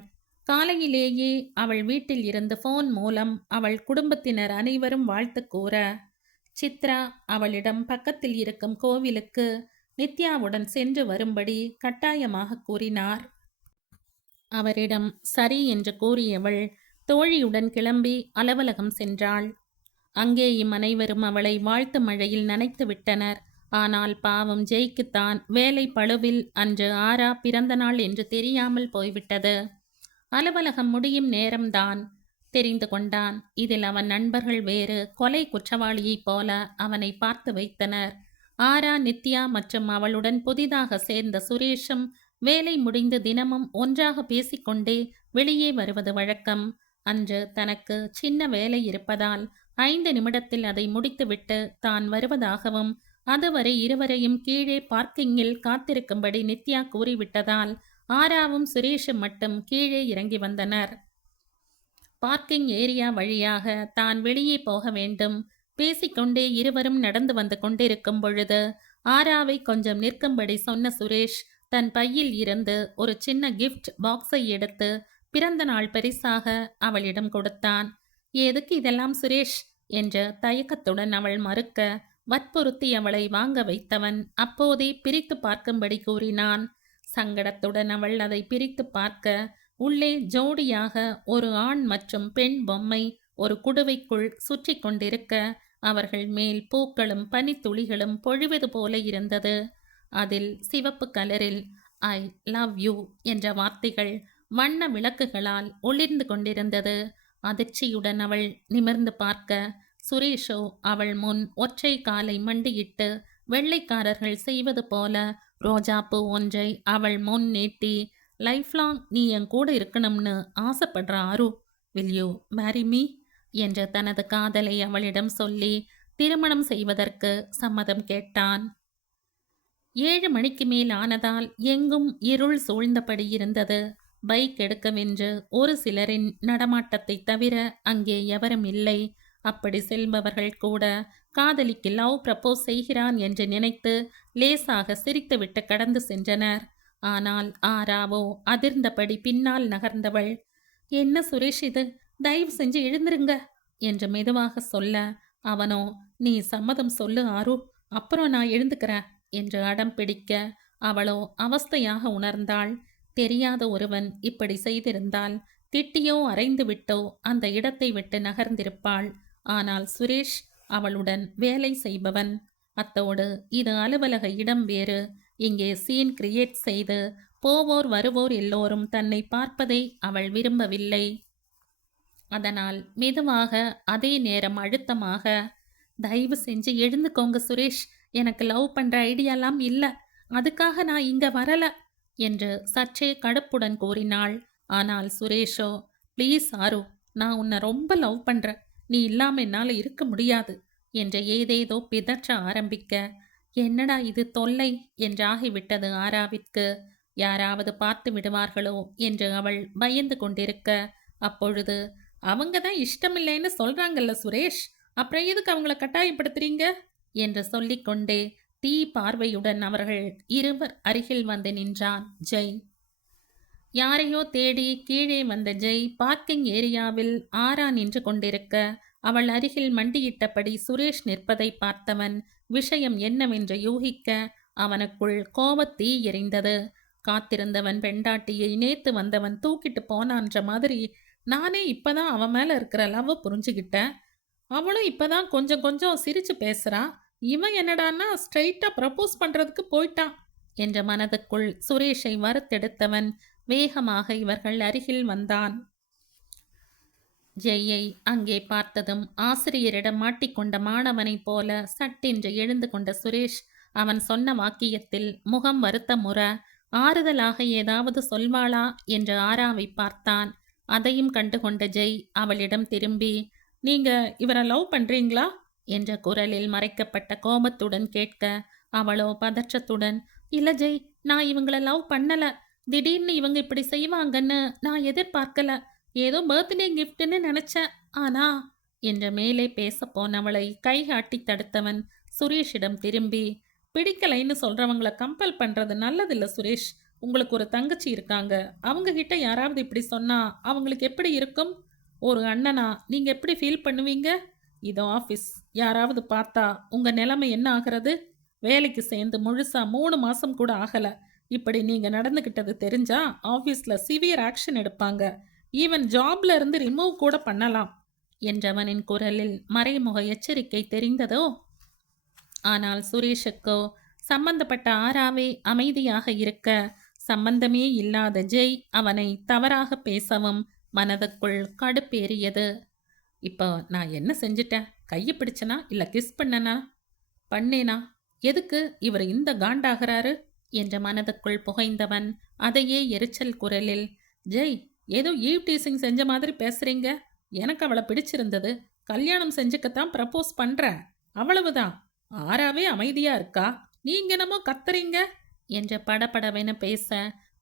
காலையிலேயே அவள் வீட்டில் இருந்து போன் மூலம் அவள் குடும்பத்தினர் அனைவரும் வாழ்த்து கூற, சித்ரா அவளிடம் பக்கத்தில் இருக்கும் கோவிலுக்கு நித்யாவுடன் சென்று வரும்படி கட்டாயமாக கூறினார். அவரிடம் சரி என்று கூறியவள் தோழியுடன் கிளம்பி அலுவலகம் சென்றாள். அங்கேயும் அனைவரும் அவளை வாழ்த்து மழையில் நனைத்து விட்டனர். ஆனால் பாவம் ஜெய்க்குத்தான் வேலை பளுவில் அன்று ஆரா பிறந்த நாள் என்று தெரியாமல் போய்விட்டது. அலுவலகம் முடியும் நேரம்தான் தெரிந்து கொண்டான். இதில் அவன் நண்பர்கள் வேறு கொலை குற்றவாளியைப் போல அவனை பார்த்து வைத்தனர். ஆரா, நித்யா மற்றும் அவளுடன் புதிதாக சேர்ந்த சுரேஷும் வேலை முடிந்து தினமும் ஒன்றாக பேசிக்கொண்டே வெளியே வருவது வழக்கம். அன்று தனக்கு சின்ன வேலை இருப்பதால் 5 நிமிடத்தில் அதை முடித்துவிட்டு தான் வருவதாகவும், அதுவரை இருவரையும் கீழே பார்க்கிங்கில் காத்திருக்கும்படி நித்யா கூறிவிட்டதால் ஆராவும் சுரேஷும் மட்டும் கீழே இறங்கி வந்தனர். பார்க்கிங் ஏரியா வழியாக தான் வெளியே போக வேண்டும். பேசிக்கொண்டே இருவரும் நடந்து வந்து கொண்டிருக்கும் பொழுது ஆராவை கொஞ்சம் நிற்கும்படி சொன்ன சுரேஷ் தன் பையில் இருந்து ஒரு சின்ன கிஃப்ட் பாக்ஸை எடுத்து பிறந்த நாள் பரிசாக அவளிடம் கொடுத்தான். எதுக்கு இதெல்லாம் சுரேஷ் என்ற தயக்கத்துடன் அவள் மறுக்க, வற்புறுத்தி அவளை வாங்க வைத்தவன் அப்போதே பிரித்து பார்க்கும்படி கூறினான். சங்கடத்துடன் அவள் அதை பிரித்து பார்க்க, உள்ளே ஜோடியாக ஒரு ஆண் மற்றும் பெண் பொம்மை ஒரு குடுவைக்குள் சுற்றி கொண்டிருக்க, அவர்கள் மேல் பூக்களும் பனித்துளிகளும் பொழிவது போல இருந்தது. அதில் சிவப்பு கலரில் ஐ லவ் யூ என்ற வார்த்தைகள் வண்ண விளக்குகளால் ஒளிர்ந்து கொண்டிருந்தது. அதிர்ச்சியுடன் அவள் நிமிர்ந்து பார்க்க, சுரேஷோ அவள் முன் ஒற்றை காலை மண்டியிட்டு வெள்ளைக்காரர்கள் செய்வது போல ரோஜாப்பூ ஒன்றை அவள் முன் நீட்டி, லைஃப் லாங் நீ என் கூட இருக்கணும்னு ஆசைப்படுற ஆரு, வில் யூ மேரி மீ என்ற தனது காதலை அவளிடம் சொல்லி திருமணம் செய்வதற்கு சம்மதம் கேட்டான். 7 மணிக்கு மேல் ஆனதால் எங்கும் இருள் சூழ்ந்தபடி இருந்தது. பைக் எடுக்கவென்று ஒரு சிலரின் நடமாட்டத்தைத் தவிர அங்கே எவரும் இல்லை. அப்படி செல்பவர்கள் கூட காதலிக்கு லவ் ப்ரப்போஸ் செய்கிறான் என்று நினைத்து லேசாக சிரித்துவிட்டு கடந்து சென்றனர். ஆனால் ஆராவோ அதிர்ந்தபடி பின்னால் நகர்ந்தவள், "என்ன சுரேஷ் இது? தயவு செஞ்சு எழுந்திருங்க" என்று மெதுவாக சொல்ல, அவனோ, "நீ சம்மதம் சொல்லு ஆரு, அப்புறம் நான் எழுந்துக்கிறேன்" என்று அடம் பிடிக்க, அவளோ அவஸ்தையாக உணர்ந்தாள். தெரியாத ஒருவன் இப்படி செய்திருந்தால் திட்டியோ அறைந்து விட்டோ அந்த இடத்தை விட்டு நகர்ந்திருப்பாள். ஆனால் சுரேஷ் அவளுடன் வேலை செய்பவன். அத்தோடு இது அலுவலக இடம் வேறு. இங்கே சீன் கிரியேட் செய்து போவோர் வருவோர் எல்லோரும் தன்னை பார்ப்பதை அவள் விரும்பவில்லை. அதனால் மெதுவாக, அதே நேரம் அழுத்தமாக, "தயவு செஞ்சு எழுந்துக்கோங்க சுரேஷ், எனக்கு லவ் பண்ற ஐடியாலாம் இல்லை, அதுக்காக நான் இங்க வரல" என்று சற்றே கடுப்புடன் கூறினாள். ஆனால் சுரேஷோ, "ப்ளீஸ் ஆரு, நான் உன்னை ரொம்ப லவ் பண்றேன், நீ இல்லாம என்னால் இருக்க முடியாது" என்று ஏதேதோ பிதற்ற ஆரம்பிக்க, என்னடா இது தொல்லை என்றாகிவிட்டது ஆராவிற்கு. யாராவது பார்த்து விடுவார்களோ என்று அவள் பயந்து கொண்டிருக்க, அப்பொழுது, "அவங்க தான் இஷ்டமில்லைன்னு சொல்றாங்கல்ல சுரேஷ், அப்புறம் எதுக்கு அவங்கள கட்டாயப்படுத்துறீங்க" என்று சொல்லிக்கொண்டே தீ பார்வையுடன் அவர்கள் இருவர் அருகில் வந்து நின்றான் ஜெய். யாரையோ தேடி கீழே வந்த ஜெய் பார்க்கிங் ஏரியாவில் ஆரா நின்று கொண்டிருக்க, அவள் அருகில் மண்டியிட்டபடி சுரேஷ் நிற்பதை பார்த்தவன் விஷயம் என்னவென்று யூகிக்க அவனுக்குள் கோபத்தீ எரிந்தது. காத்திருந்தவன் பெண்டாட்டியை நேத்து வந்தவன் தூக்கிட்டு போனான்ற மாதிரி நானே இப்பதான் அவன் மேல இருக்கிற லவ் புரிஞ்சுக்கிட்டேன். அவளும் இப்பதான் கொஞ்சம் கொஞ்சம் சிரிச்சு பேசுறா. இவன் என்னடான்னா ஸ்ட்ரைட்டா ப்ரப்போஸ் பண்றதுக்கு போயிட்டான் என்ற மனதுக்குள் சுரேஷை வறுத்தெடுத்தவன் வேகமாக இவர்கள் அருகில் வந்தான். ஜெய்யை அங்கே பார்த்ததும் ஆசிரியரிடம் மாட்டிக்கொண்ட மாணவனைப் போல சட்டென்று எழுந்து கொண்ட சுரேஷ் அவன் சொன்ன வாக்கியத்தில் முகம் வருத்தமுற, ஆறுதலாக ஏதாவது சொல்வாளா என்று ஆராவை பார்த்தான். அதையும் கண்டுகொண்ட ஜெய் அவளிடம் திரும்பி, "நீங்க இவரை லவ் பண்றீங்களா?" என்ற குரலில் மறைக்கப்பட்ட கோபத்துடன் கேட்க, அவளோ பதற்றத்துடன், "இல்ல ஜெய், நான் இவங்கள லவ் பண்ணல. திடீர்னு இவங்க இப்படி செய்வாங்கன்னு நான் எதிர்பார்க்கல. ஏதோ பர்த்டே கிஃப்ட்னு நினைச்சேன். ஆனா" என்று மேலே பேச போனவளை கைகாட்டி தடுத்தவன் சுரேஷிடம் திரும்பி, "பிடிக்கலைன்னு சொல்றவங்கள கம்பல் பண்றது நல்லதில்ல சுரேஷ். உங்களுக்கு ஒரு தங்கச்சி இருக்காங்க. அவங்க கிட்ட யாராவது இப்படி சொன்னா அவங்களுக்கு எப்படி இருக்கும்? ஒரு அண்ணனா நீங்க எப்படி ஃபீல் பண்ணுவீங்க? இது ஆஃபீஸ். யாராவது பார்த்தா உங்க நிலைமை என்ன ஆகிறது? வேலைக்கு சேர்ந்து முழுசா 3 மாசம் கூட ஆகல. இப்படி நீங்க நடந்துக்கிட்டது தெரிஞ்சா ஆஃபீஸ்ல சிவியர் ஆக்ஷன் எடுப்பாங்க. ஈவன் ஜாப்ல இருந்து ரிமூவ் கூட பண்ணலாம்" என்றவனின் குரலில் மறைமுக எச்சரிக்கை தெரிந்ததோ. ஆனால் சுரேஷுக்கோ சம்பந்தப்பட்ட ஆராவே அமைதியாக இருக்க, சம்பந்தமே இல்லாத ஜெய் அவனை தவறாக பேசவும் மனதுக்குள் கடுப்பேறியது. "இப்போ நான் என்ன செஞ்சிட்டேன்? கையை பிடிச்சனா இல்லை கிஸ் பண்ணனா? பண்ணேனா? எதுக்கு இவர் இந்த காண்டாகிறாரு?" என்ற மனதுக்குள் புகைந்தவன் அதையே எரிச்சல் குரலில், "ஜெய், ஏதோ ஈவ் டீசிங் செஞ்ச மாதிரி பேசுறீங்க. எனக்கு அவளை பிடிச்சிருந்தது. கல்யாணம் செஞ்சுக்கத்தான் ப்ரப்போஸ் பண்றேன். அவ்வளவுதான். ஆராவே அமைதியா இருக்கா, நீங்க என்னமோ கத்துறீங்க" என்ற படபடவென பேச,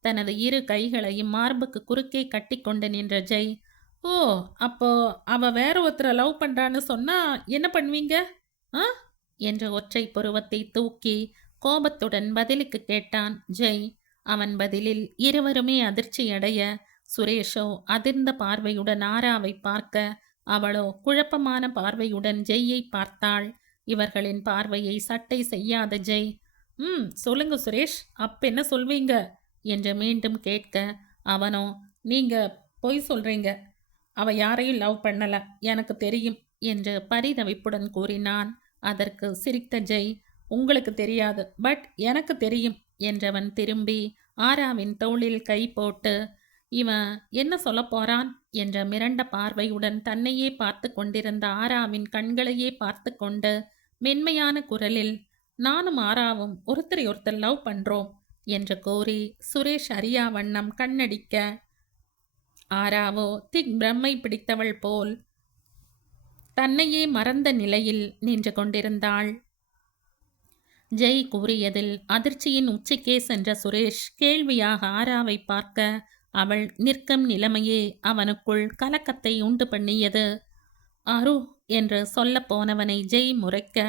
தனது இரு கைகளையும் மார்புக்கு குறுக்கே கட்டி கொண்டு நின்ற ஜெய், "ஓ, அப்போ அவ வேற ஒருத்தரை லவ் பண்றான்னு சொன்னா என்ன பண்ணுவீங்க? ஆ?" என்ற ஒற்றை புருவத்தை தூக்கி கோபத்துடன் பதிலுக்கு கேட்டான் ஜெய். அவன் பதிலில் இருவருமே அதிர்ச்சியடைய, சுரேஷோ அதிர்ந்த பார்வையுடன் ஆராவை பார்க்க, அவளோ குழப்பமான பார்வையுடன் ஜெய்யை பார்த்தாள். இவர்களின் பார்வையை சட்டை செய்யாத ஜெய், சொல்லுங்க சுரேஷ், அப்ப என்ன சொல்வீங்க?" என்று மீண்டும் கேட்க, அவனோ, "நீங்க பொய் சொல்றீங்க. அவ யாரையும் லவ் பண்ணல, எனக்கு தெரியும்" என்று பரிதவிப்புடன் கூறினான். அதற்கு சிரித்த ஜெய், "உங்களுக்கு தெரியாது, பட் எனக்கு தெரியும்" என்றவன் திரும்பி ஆராவின் தோளில் கை போட்டு, "இவன் என்ன சொல்ல போறான்?" என்ற மிரண்ட பார்வையுடன் தன்னையே பார்த்து கொண்டிருந்த ஆராவின் கண்களையே பார்த்து கொண்டு மென்மையான குரலில், "நானும் ஆராவும் ஒருத்தரை ஒருத்தர் லவ் பண்றோம்" என்று கூறி சுரேஷ் அறியா வண்ணம் கண்ணடிக்க, ஆராவோ திக் பிரம்மை பிடித்தவள் போல் தன்னையே மறந்த நிலையில் நின்று கொண்டிருந்தாள். ஜெய் கூறியதில் அதிர்ச்சியின் உச்சிக்கே சென்ற சுரேஷ் கேள்வியாக ஆராவை பார்க்க அவள் நிற்கும் நிலைமையே அவனுக்குள் கலக்கத்தை உண்டு பண்ணியது. ஆரு என்று சொல்லப் போனவனை ஜெய் முறைக்க,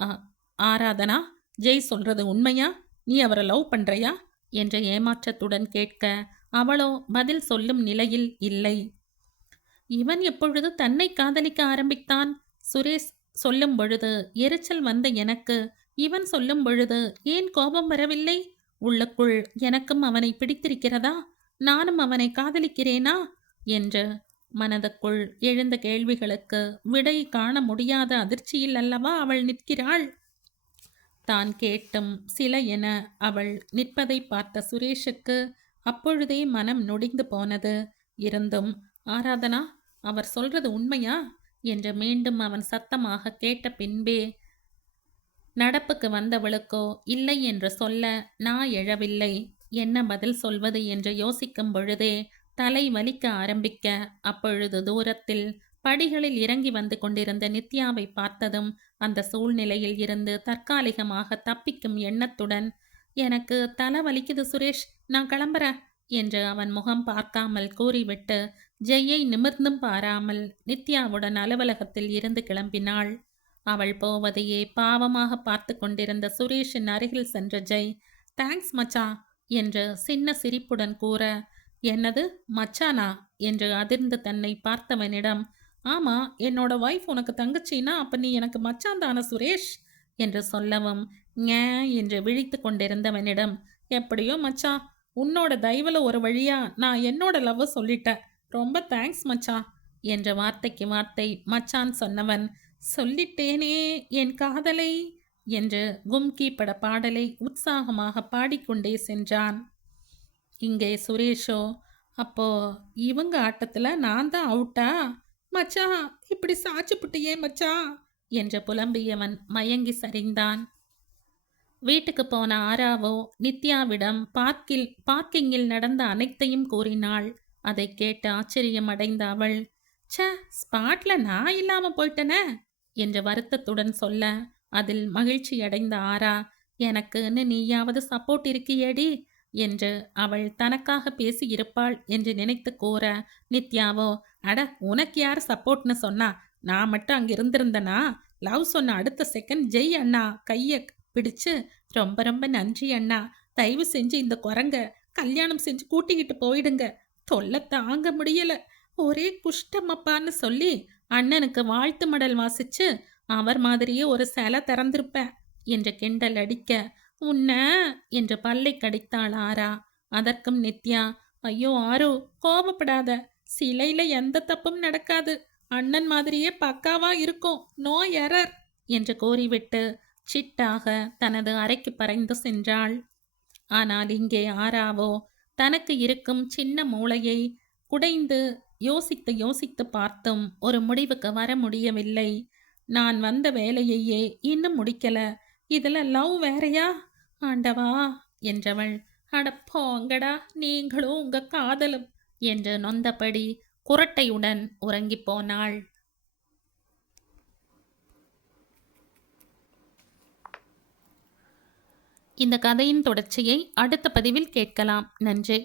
"ஆ- ஆராதனா, ஜெய் சொல்றது உண்மையா? நீ அவரை லவ் பண்றையா?" என்ற ஏமாற்றத்துடன் கேட்க அவளோ பதில் சொல்லும் நிலையில் இல்லை. இவன் எப்பொழுது தன்னை காதலிக்க ஆரம்பித்தான்? சுரேஷ் சொல்லும் பொழுது எரிச்சல் வந்த எனக்கு இவன் சொல்லும் பொழுது ஏன் கோபம் வரவில்லை? உள்ளுக்குள் எனக்கும் அவனை பிடித்திருக்கிறதா? நானும் அவனை காதலிக்கிறேனா என்று மனதுக்குள் எழுந்த கேள்விகளுக்கு விடை காண முடியாத அதிர்ச்சியில் அல்லவா அவள் நிற்கிறாள். தான் கேட்டும் சில என அவள் நிற்பதை பார்த்த சுரேஷுக்கு அப்பொழுதே மனம் நொடிந்து போனது. இருந்தும், ஆராதனா, அவர் சொல்றது உண்மையா என்று மீண்டும் அவன் சத்தமாக கேட்ட பின்பே நடப்புக்கு வந்தவளுக்கோ இல்லை என்று சொல்ல நான் எழவில்லை. என்ன பதில் சொல்வது என்று யோசிக்கும் பொழுதே தலை வலிக்க ஆரம்பிக்க, அப்பொழுது தூரத்தில் படிகளில் இறங்கி வந்து கொண்டிருந்த நித்யாவை பார்த்ததும் அந்த சூழ்நிலையில் இருந்து தற்காலிகமாக தப்பிக்கும் எண்ணத்துடன், "எனக்கு தலை வலிக்குது சுரேஷ், நான் கிளம்புறேன்" என்று அவன் முகம் பார்க்காமல் கூறிவிட்டு ஜெய்யை நிமிர்ந்தும் பாராமல் நித்யாவுடன் அலுவலகத்தில் இருந்து கிளம்பினாள். அவள் போவதையே பாவமாக பார்த்து கொண்டிருந்த சுரேஷின் அருகில் சென்ற ஜெய், "தேங்க்ஸ் மச்சா" என்று சின்ன சிரிப்புடன் கூற, "என்னது மச்சானா?" என்று அதிர்ந்து தன்னை பார்த்தவனிடம், "ஆமா, என்னோட வைஃப் உனக்கு தங்கச்சின்னா அப்ப நீ எனக்கு மச்சான் தான சுரேஷ்" என்று சொல்லவும், "ஞே" என்று விழித்து கொண்டிருந்தவனிடம், "எப்படியோ மச்சா, உன்னோட தயவுல ஒரு வழியா நான் என்னோட லவ் சொல்லிட்டேன். ரொம்ப தேங்க்ஸ் மச்சா" என்ற வார்த்தைக்கு வார்த்தை மச்சான் சொன்னவன், "சொல்லிட்டேனே என் காதலை" என்று கும்கி பட பாடலை உற்சாகமாக பாடிக்கொண்டே சென்றான். இங்கே சுரேஷோ, "அப்போ இவங்க ஆட்டத்தில் நான் தான் அவுட்டா? மச்சா, இப்படி சாச்சு புட்டியே மச்சா" என்று புலம்பியவன் மயங்கி சரிந்தான். வீட்டுக்கு போன ஆராவோ நித்யாவிடம் பார்க்கிங்கில் நடந்த அனைத்தையும் கூறினாள். அதை கேட்டு ஆச்சரியம் அடைந்த அவள், "ச்சே, ஸ்பாட்ல நான் இல்லாம போயிட்டனே" என்ற வருத்தத்துடன் சொல்ல, அதில் மகிழ்ச்சி அடைந்த ஆரா, "எனக்குன்னு நீயாவது சப்போர்ட் இருக்கியேடி" என்று அவள் தனக்காக பேசியிருப்பாள் என்று நினைத்து கூற, நித்யாவோ, "அட, உனக்கு யார் சப்போர்ட்னு சொன்னா? நான் மட்டும் அங்கே இருந்திருந்தனா லவ் சொன்ன அடுத்த செகண்ட் ஜெய் அண்ணா கையை பிடிச்சு, 'ரொம்ப ரொம்ப நன்றி அண்ணா, தயவு செஞ்சு இந்த குரங்க கல்யாணம் செஞ்சு கூட்டிக்கிட்டு போயிடுங்க, தொல்லை தாங்க முடியல, ஒரே குஷ்டமப்பான்னு' சொல்லி அண்ணனுக்கு வாழ்த்து மடல் வாசிச்சு அவர் மாதிரியே ஒரு சிலை திறந்திருப்பேன் என்று கிண்டல் அடிக்க, "உன்ன" என்று பல்லை கடித்தாள் ஆரா. அதற்கும் நித்யா, "ஐயோ ஆரு, கோபப்படாத, சிலையில எந்த தப்பும் நடக்காது, அண்ணன் மாதிரியே பக்காவா இருக்கும், நோ எரர்" என்று கூறிவிட்டு சிட்டாக தனது அறைக்கு பறைந்து சென்றாள். ஆனால் இங்கே ஆராவோ தனக்கு இருக்கும் சின்ன மூளையை குடைந்து யோசித்து யோசித்து பார்த்தும் ஒரு முடிவுக்கு வர முடியவில்லை. "நான் வந்த வேலையையே இன்னும் முடிக்கல, இதுல லவ் வேறையா? ஆண்டவா" என்றவள், "அட போங்கடா நீங்களும் உங்க காதலும்" என்று நொந்தபடி குரட்டையுடன் உறங்கிப் போனாள். இந்த கதையின் தொடர்ச்சியை அடுத்த பதிவில் கேட்கலாம். நன்றி.